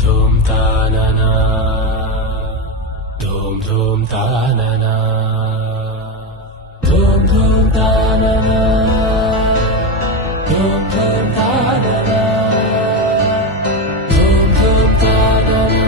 ధూమ్ తాననా ధూమ్ ధూమ్ తాననా ధూమ్ ధూమ్ తాననా ధూమ్ ధూమ్ తాననా ధూమ్ ధూమ్ తాననా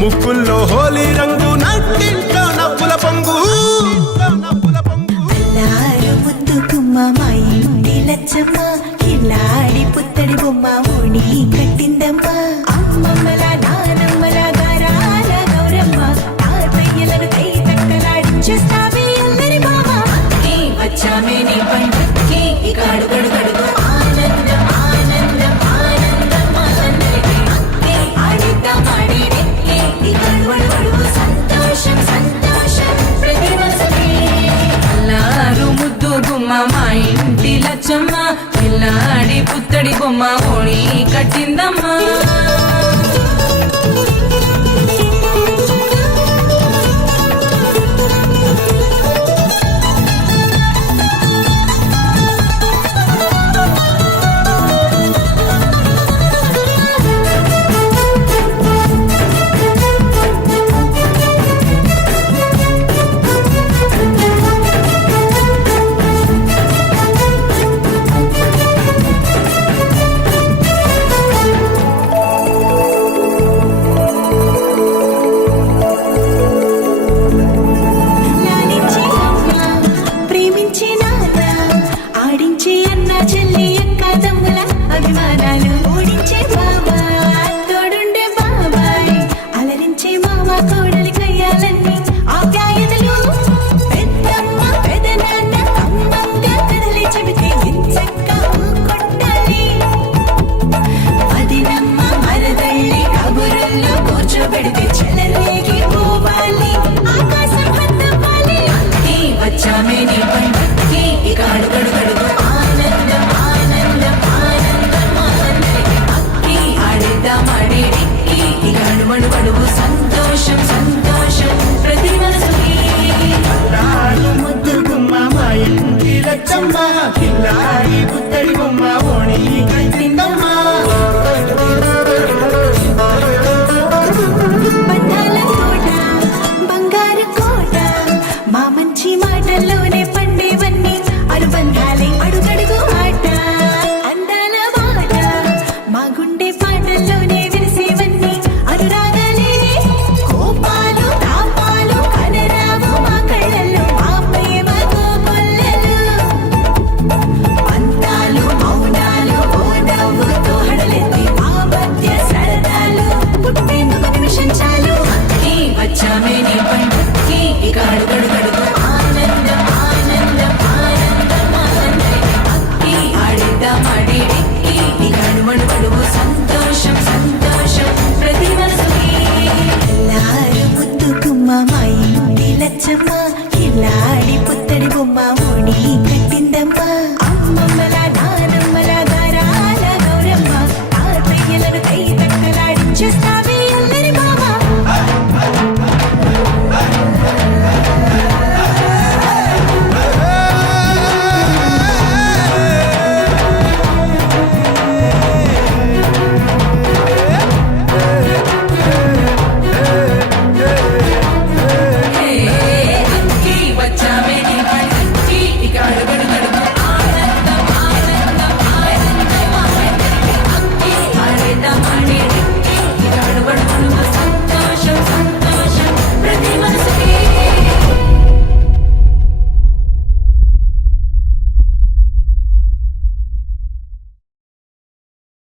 ముక్కుల్లో హోలీ రంగు నట్టింట్లో నవ్వుల పొంగు అల్లారు ముద్దు గుమ్మ మా ఇంటి లచ్చమ్మ కిల్లాడి పుత్తడి బొమ్మ ఓడి కట్టిందమ్మ అమ్మమ్మల నానమ్మల గారాల గౌరమ్మ తాతయ్యలను కై తక్కలాడించేస్తావే అల్లరి మామ వచ్చామే నీ పంటకి ఇక అడుగడు గడుగు ఆనందం ఆనందం ఆనందం అందరికీ ఆడిద్దాం ఆడినే సంతోషం సంతోషం ప్రతి మనసుకి అల్లారు ముద్దు గుమ్మ మా ఇంటి లచ్చమ్మ పిల్లాడి పుత్తడి బొమ్మ ఓడి కట్టిందమ్మా సంతోషం సంతోషం ప్రతి మనసుకి ముద్దు గుమ్మ మా ఇంటి లచ్చమ్మ కిల్లాడి పుత్తడి బొమ్మ ఓడి కట్టిందమ్మ బంధాల కోట బంగారు కోట మా మంచి మాటల్లో